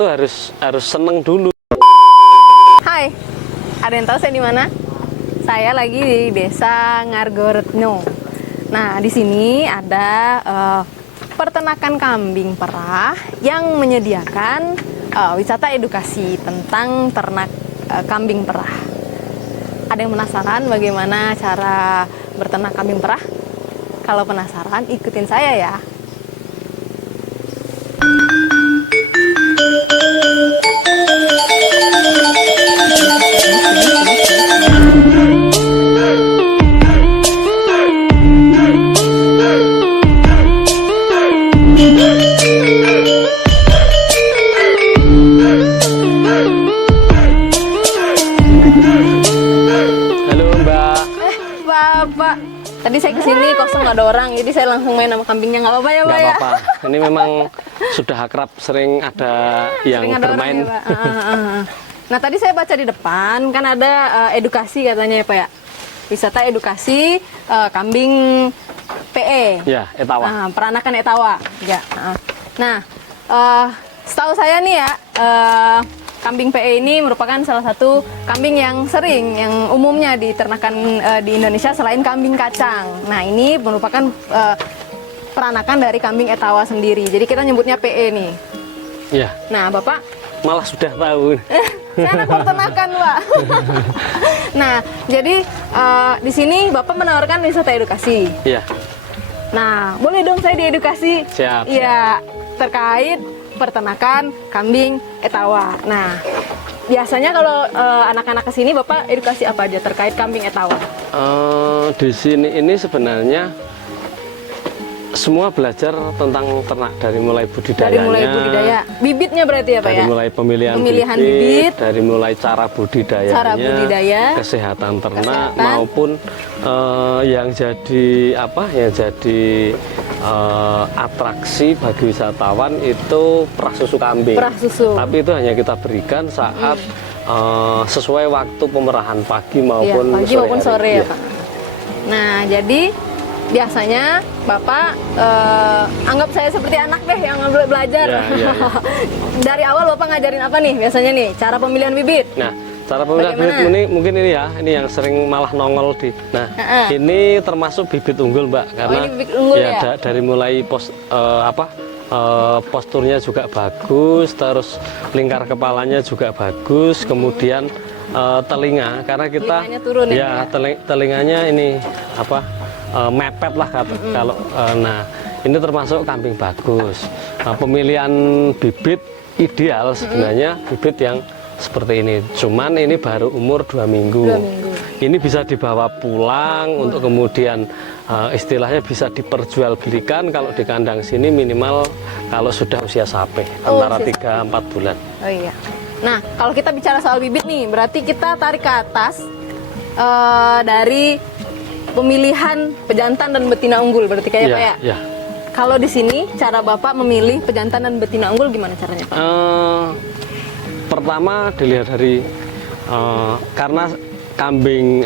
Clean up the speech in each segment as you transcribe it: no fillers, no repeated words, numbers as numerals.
itu harus seneng dulu. Hai, ada yang tahu saya di mana? Saya lagi di Desa Ngargoretno. Nah, di sini ada peternakan kambing perah yang menyediakan wisata edukasi tentang ternak kambing perah. Ada yang penasaran bagaimana cara berternak kambing perah? Kalau penasaran, ikutin saya ya. Halo Mbak. Bapak, tadi saya kesini kosong nggak ada orang, jadi saya langsung main sama kambingnya. Nggak apa-apa ya, Pak? Nggak Ya? apa-apa. Ini memang sudah akrab, sering ada yang Sering ada orang bermain. ya, Pak? Nah, tadi saya baca di depan kan ada edukasi katanya ya, Pak ya. Wisata edukasi kambing PE. Ya, etawa. Nah, peranakan etawa. Ya. Nah, setahu saya nih ya, kambing PE ini merupakan salah satu kambing yang sering, yang umumnya diternakan di Indonesia selain kambing kacang. Nah, ini merupakan peranakan dari kambing etawa sendiri. Jadi kita nyebutnya PE nih. Ya, Nah, Bapak, malah sudah tahu. saya anak peternakan, Pak. Nah, jadi di sini Bapak menawarkan wisata edukasi. Ya, Nah, boleh dong saya diedukasi? Siap, Iya, terkait peternakan kambing etawa. Nah, biasanya kalau anak-anak kesini, Bapak edukasi apa aja terkait kambing etawa? di sini ini sebenarnya semua belajar tentang ternak dari mulai budidayanya. Dari mulai budidaya, bibitnya berarti ya, Pak Dari ya? mulai pemilihan bibit, dari mulai cara budidaya, kesehatan ternak, maupun yang jadi atraksi bagi wisatawan itu perah susu kambing. Perah susu. Tapi itu hanya kita berikan saat sesuai waktu pemerahan pagi maupun pagi maupun sore ya, Iya. Pak. Nah, jadi biasanya Bapak anggap saya seperti anak deh yang belajar. Ya. Dari awal Bapak ngajarin apa nih biasanya nih? Cara pemilihan bibit. Nah, cara pemilihan bibit ini mungkin ini ya, ini yang sering malah nongol di. Nah, ini termasuk bibit unggul, Mbak, karena ini bibit unggul ya? Dari mulai posturnya juga bagus, terus lingkar kepalanya juga bagus, kemudian telinga, karena kita Telinganya turun ya? Telinganya ini mepet lah kalau nah ini termasuk kambing bagus. Pemilihan bibit ideal sebenarnya bibit yang seperti ini, cuman ini baru umur 2 minggu. Ini bisa dibawa pulang untuk kemudian istilahnya bisa diperjualbelikan. Kalau di kandang sini minimal kalau sudah usia sapi antara 3-4 bulan. Oh iya. Nah, kalau kita bicara soal bibit nih, berarti kita tarik ke atas dari pemilihan pejantan dan betina unggul, berarti kayak Pak ya? Iya. Kalau di sini cara Bapak memilih pejantan dan betina unggul gimana caranya, Pak? Pertama dilihat dari karena kambing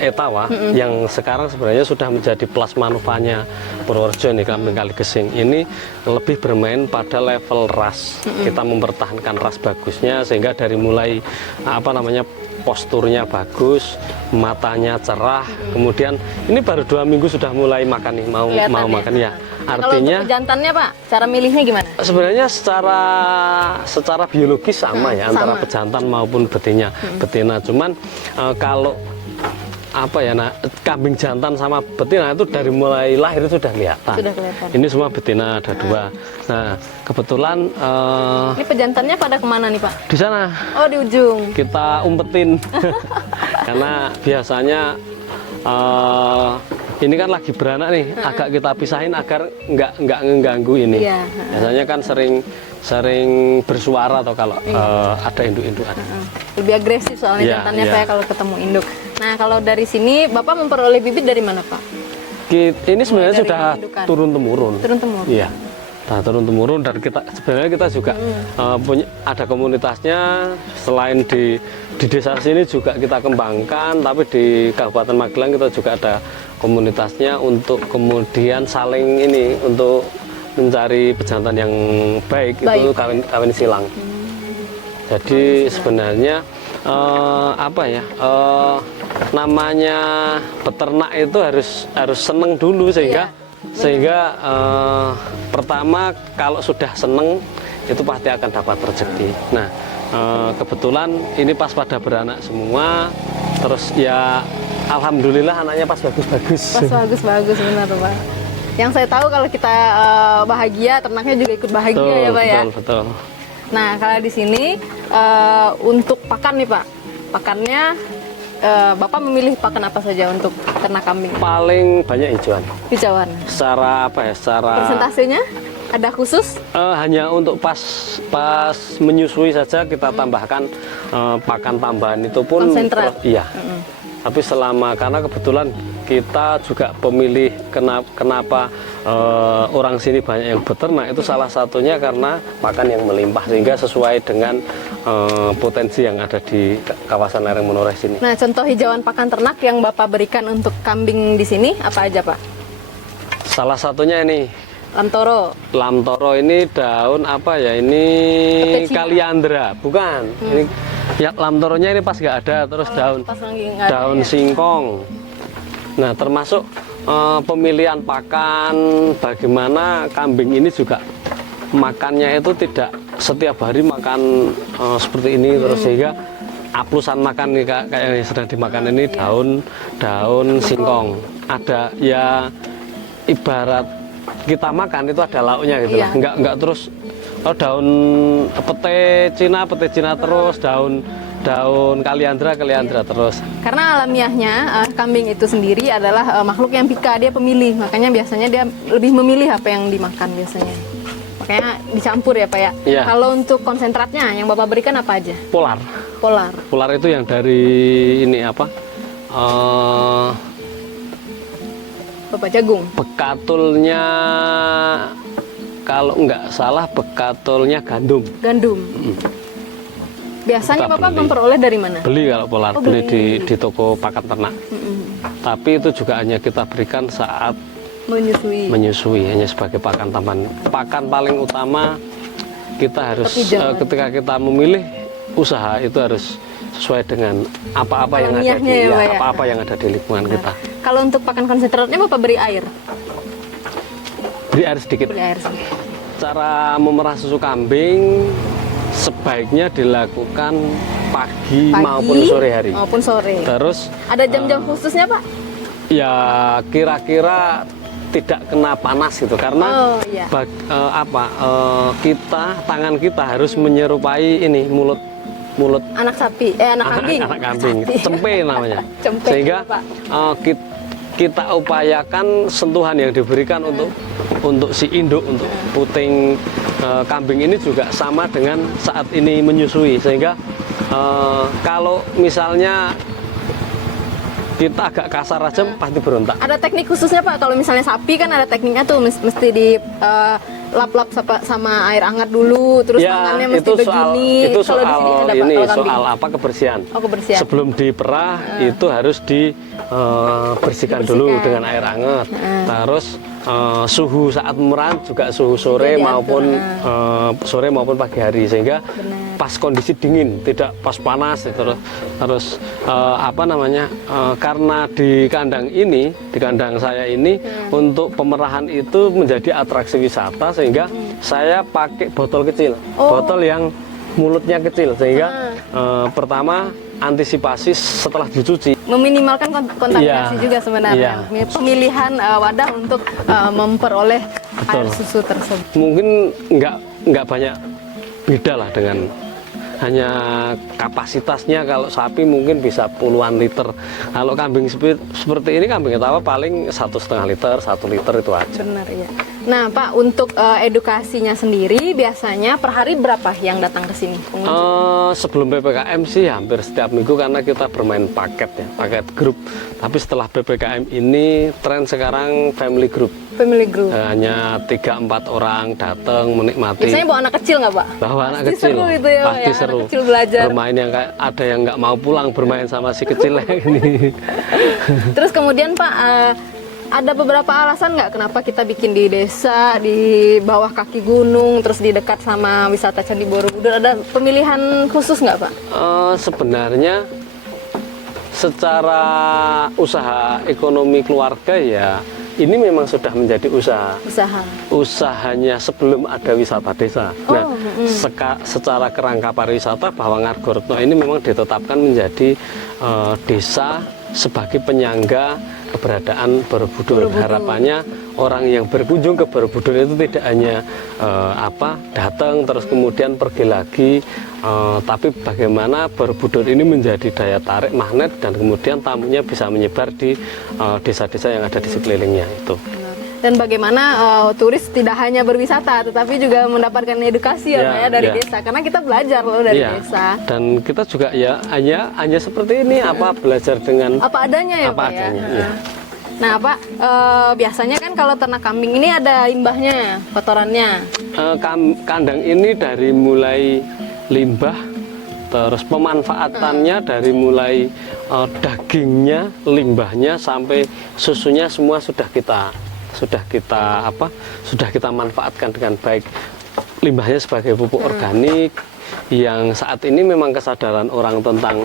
etawa yang sekarang sebenarnya sudah menjadi plus manufanya Purworejo nih, kambing Kaligesing ini lebih bermain pada level ras. Kita mempertahankan ras bagusnya sehingga dari mulai posturnya bagus, matanya cerah, kemudian ini baru 2 minggu sudah mulai makan nih, mau makan ya. Artinya kalau pejantannya, Pak, cara milihnya gimana? sebenarnya secara biologis sama ya, antara pejantan maupun betina. Cuman kalau kambing jantan sama betina itu dari mulai lahir itu sudah kelihatan. Ini semua betina, ada 2. Nah, kebetulan ini pejantannya pada kemana nih, Pak? di sana. Oh, di ujung. Kita umpetin karena biasanya ini kan lagi beranak nih, agak kita pisahin agar nggak mengganggu ini. Iya. Biasanya kan sering bersuara atau kalau ada induk-indukan. Lebih agresif soalnya jantannya Pak kalau ketemu induk. Nah, kalau dari sini Bapak memperoleh bibit dari mana, Pak? Ini sebenarnya sudah turun temurun. Iya. Nah, turun temurun, dan sebenarnya kita juga punya ada komunitasnya. Selain di desa sini juga kita kembangkan, tapi di Kabupaten Magelang kita juga ada komunitasnya untuk kemudian saling untuk mencari pejantan yang baik. Itu kawin silang. Jadi sebenarnya apa ya, namanya beternak itu harus seneng dulu sehingga pertama kalau sudah seneng itu pasti akan dapat rezeki. Nah, kebetulan ini pas pada beranak semua, terus ya alhamdulillah anaknya pas bagus-bagus. Pas bagus-bagus, benar Pak. Yang saya tahu kalau kita bahagia, ternaknya juga ikut bahagia, betul, ya Pak ya. Betul. Nah, kalau di sini untuk pakan nih Pak, pakannya Bapak memilih pakan apa saja untuk ternak kambing? Paling banyak hijauan. Hijauan. Secara apa ya? Secara persentasenya ada khusus? Hanya untuk pas menyusui saja kita tambahkan pakan tambahan itu pun konsentrat. Iya. Tapi karena kebetulan kita juga pemilih kenapa orang sini banyak yang beternak itu salah satunya karena pakan yang melimpah sehingga sesuai dengan potensi yang ada di kawasan lereng Menoreh sini. Nah, contoh hijauan pakan ternak yang Bapak berikan untuk kambing di sini apa aja Pak? Salah satunya ini Lamtoro. Lamtoro ini daun apa ya? Ini kaliandra, bukan? Ini ya lamtoronya ini pas nggak ada, terus daun singkong. Nah, termasuk pemilihan pakan, bagaimana kambing ini juga makannya itu tidak setiap hari makan seperti ini terus sehingga aplusan makan nih kayak yang sedang dimakan ini daun singkong. Ada ya ibarat kita makan itu ada lauknya gitu lah. Enggak terus daun pete Cina terus daun kaliandra terus. Karena alamiahnya kambing itu sendiri adalah makhluk yang pika, dia pemilih. Makanya biasanya dia lebih memilih apa yang dimakan biasanya. Makanya dicampur ya Pak ya. Iya. Kalau untuk konsentratnya yang Bapak berikan apa aja? Polar. Polar itu yang dari ini apa? Bapak jagung. Bekatulnya kalau nggak salah bekatulnya gandum. Biasanya kita Bapak beli. memperoleh dari mana? Beli kalau polar, beli di toko pakan ternak. Tapi itu juga hanya kita berikan saat menyusui hanya sebagai pakan tambahan. Pakan paling utama kita harus ketika kita memilih usaha itu harus sesuai dengan apa-apa yang ada di lingkungan kita. Kalau untuk pakan konsentratnya Bapak beri air? Beri air sedikit. Cara memerah susu kambing sebaiknya dilakukan pagi maupun sore hari. Terus ada jam-jam khususnya Pak? Ya kira-kira tidak kena panas gitu karena tangan kita harus menyerupai ini mulut anak kambing cempe namanya. Sehingga kita upayakan sentuhan yang diberikan untuk si induk, untuk puting kambing ini juga sama dengan saat ini menyusui, sehingga kalau misalnya kita agak kasar aja pasti berontak. Ada teknik khususnya Pak, kalau misalnya sapi kan ada tekniknya tuh, mesti di lap-lap sama air hangat dulu, terus tangannya mesti begini. Itu soal apa kebersihan. Sebelum diperah itu harus dibersihkan dulu dengan air hangat. Terus suhu saat memerah juga suhu sore maupun pagi hari, sehingga pas kondisi dingin, tidak pas panas. Terus karena di kandang saya ini untuk pemerahan itu menjadi atraksi wisata, sehingga saya pakai botol kecil, botol yang mulutnya kecil, sehingga pertama antisipasi setelah dicuci, meminimalkan kontaminasi juga sebenarnya. Pemilihan wadah untuk memperoleh air susu tersebut. Mungkin nggak banyak beda lah dengan hanya kapasitasnya. Kalau sapi mungkin bisa puluhan liter. Kalau kambing seperti ini, kambing etawa paling 1,5 liter, 1 liter itu aja. Benar ya. Nah Pak, untuk edukasinya sendiri biasanya per hari berapa yang datang ke sini? Sebelum PPKM sih hampir setiap minggu karena kita bermain paket grup. Tapi setelah PPKM ini tren sekarang family group. Hanya 3-4 orang datang menikmati. Biasanya bawa anak kecil nggak Pak? Bawa anak kecil. Seru gitu ya, pasti seru. Anak kecil belajar. Bermain yang ada yang nggak mau pulang bermain sama si kecil ini. Terus kemudian Pak, ada beberapa alasan nggak kenapa kita bikin di desa, di bawah kaki gunung, terus di dekat sama wisata Candi Borobudur? Ada pemilihan khusus nggak, Pak? Sebenarnya secara usaha ekonomi keluarga ya ini memang sudah menjadi usahanya sebelum ada wisata desa. Nah, secara kerangka pariwisata bahwa Ngargoretno ini memang ditetapkan menjadi desa sebagai penyangga keberadaan Borobudur. Harapannya orang yang berkunjung ke Borobudur itu tidak hanya datang terus kemudian pergi lagi, tapi bagaimana Borobudur ini menjadi daya tarik magnet dan kemudian tamunya bisa menyebar di desa-desa yang ada di sekelilingnya itu. Dan bagaimana turis tidak hanya berwisata tetapi juga mendapatkan edukasi ya dari desa, karena kita belajar loh dari desa. Dan kita juga ya hanya seperti ini belajar dengan apa adanya ya, Pak ya. Nah, Pak, biasanya kan kalau ternak kambing ini ada limbahnya, kotorannya. Kandang ini dari mulai limbah, terus pemanfaatannya dari mulai dagingnya, limbahnya sampai susunya semua sudah kita manfaatkan dengan baik. Limbahnya sebagai pupuk organik yang saat ini memang kesadaran orang tentang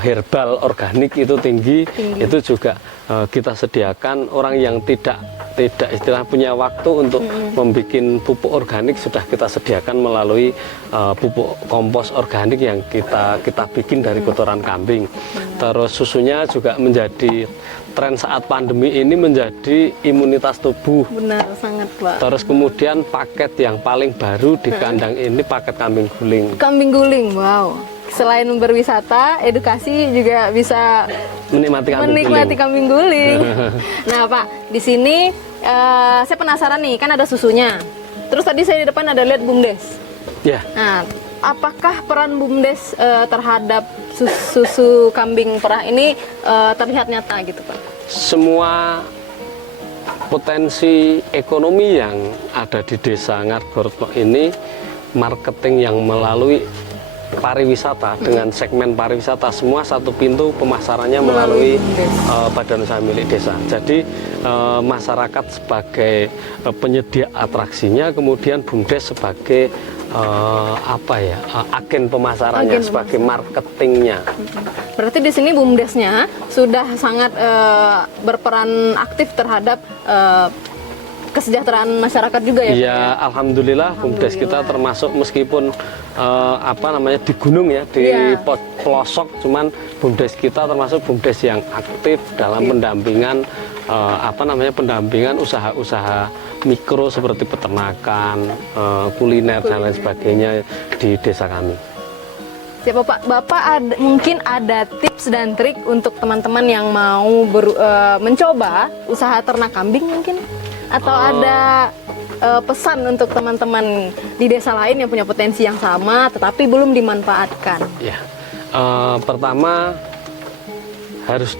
herbal organik itu tinggi. Itu juga kita sediakan orang yang tidak istilah punya waktu untuk membuat pupuk organik, sudah kita sediakan melalui pupuk kompos organik yang kita bikin dari kotoran kambing. Terus susunya juga menjadi tren saat pandemi ini, menjadi imunitas tubuh. Benar, sangat, Pak. Terus kemudian paket yang paling baru di kandang ini paket kambing guling. Kambing guling, wow. Selain berwisata, edukasi juga bisa menikmati kambing guling. Nah, Pak, di sini saya penasaran nih, kan ada susunya. Terus tadi saya di depan ada lihat BUMDes. Ya. Nah, apakah peran BUMDes terhadap susu kambing perah ini terlihat nyata gitu, Pak? Semua potensi ekonomi yang ada di desa Ngargoretno ini, marketing yang melalui pariwisata dengan segmen pariwisata, semua satu pintu pemasarannya melalui badan usaha milik desa. Jadi masyarakat sebagai penyedia atraksinya, kemudian BUMDes sebagai agen pemasarannya, sebagai marketingnya. Berarti di sini BUMDesnya sudah sangat berperan aktif terhadap kesejahteraan masyarakat juga ya? Ya, alhamdulillah BUMDes kita termasuk meskipun di gunung ya, di pelosok, cuman BUMDes kita termasuk BUMDes yang aktif dalam pendampingan pendampingan usaha-usaha mikro seperti peternakan, kuliner dan lain sebagainya di desa kami. Siapa Pak? Bapak mungkin ada tips dan trik untuk teman-teman yang mau mencoba usaha ternak kambing mungkin? Atau ada pesan untuk teman-teman di desa lain yang punya potensi yang sama tetapi belum dimanfaatkan? Ya, pertama harus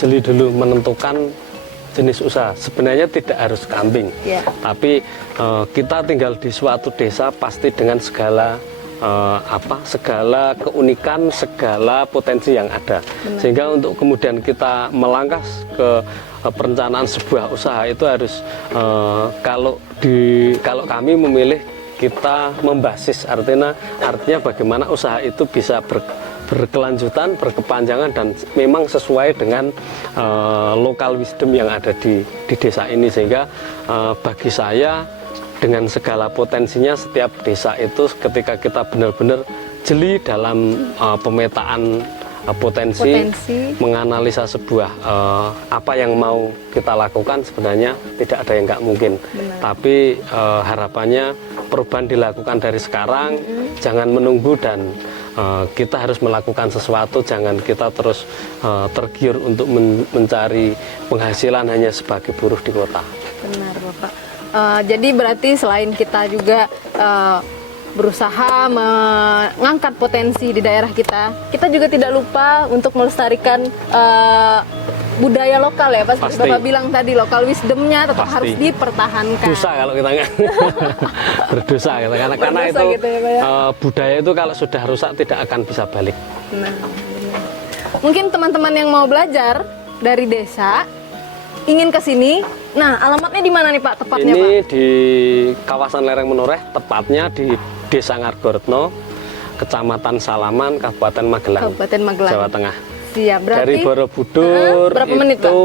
jeli dulu menentukan jenis usaha. Sebenarnya tidak harus kambing, tapi kita tinggal di suatu desa pasti dengan segala keunikan, segala potensi yang ada. Benar. Sehingga untuk kemudian kita melangkah ke perencanaan sebuah usaha itu harus kalau kami memilih, kita membasis, artinya bagaimana usaha itu bisa berkelanjutan, berkepanjangan dan memang sesuai dengan local wisdom yang ada di desa ini. Sehingga bagi saya, dengan segala potensinya setiap desa itu, ketika kita benar-benar jeli dalam pemetaan potensi, menganalisa sebuah apa yang mau kita lakukan, sebenarnya tidak ada yang nggak mungkin. Benar. Tapi harapannya perubahan dilakukan dari sekarang, jangan menunggu, dan kita harus melakukan sesuatu, jangan kita terus tergiur untuk mencari penghasilan hanya sebagai buruh di kota. Benar, Bapak. Jadi berarti selain kita juga berusaha mengangkat potensi di daerah kita, kita juga tidak lupa untuk melestarikan budaya lokal ya, Pak. Bapak bilang tadi, lokal wisdomnya tetap harus dipertahankan. Dosa kalau kita nggak berdosa gitu, karena itu gitu ya, budaya itu kalau sudah rusak tidak akan bisa balik. Nah, mungkin teman-teman yang mau belajar dari desa ingin ke sini, nah alamatnya di mana nih Pak tepatnya Ini Pak? di kawasan lereng Menoreh, tepatnya di Desa Ngargoretno, Kecamatan Salaman, Kabupaten Magelang, Kabupaten Magelang. Jawa Tengah. Siap, berarti Dari Borobudur berapa menit, Pak? itu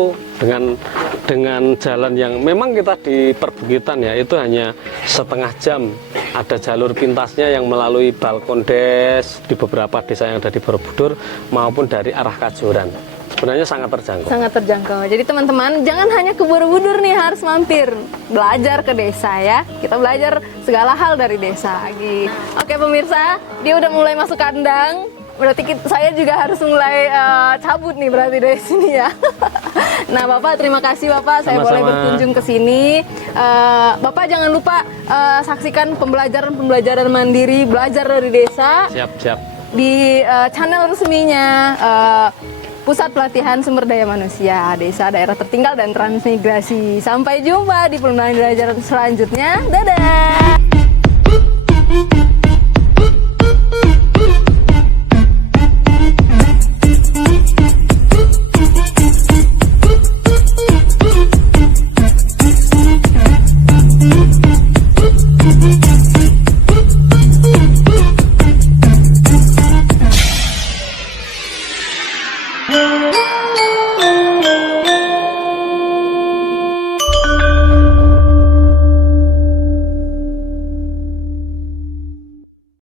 dengan jalan yang memang kita di perbukitan ya, itu hanya setengah jam. Ada jalur pintasnya yang melalui Balkondes di beberapa desa yang ada di Borobudur maupun dari arah Kajoran. Sebenarnya sangat terjangkau. Sangat terjangkau. Jadi teman-teman jangan hanya ke Borobudur nih, harus mampir belajar ke desa ya. Kita belajar segala hal dari desa lagi. Oke pemirsa, dia udah mulai masuk kandang. Berarti saya juga harus mulai cabut nih berarti dari sini ya. Nah Bapak, terima kasih Bapak, saya Sama-sama. boleh berkunjung ke sini. Bapak jangan lupa saksikan pembelajaran mandiri, belajar dari desa Siap-siap. di channel resminya Pusat Pelatihan Sumber Daya Manusia Desa Daerah Tertinggal dan Transmigrasi. Sampai jumpa di pembelajaran selanjutnya. Dadah. No.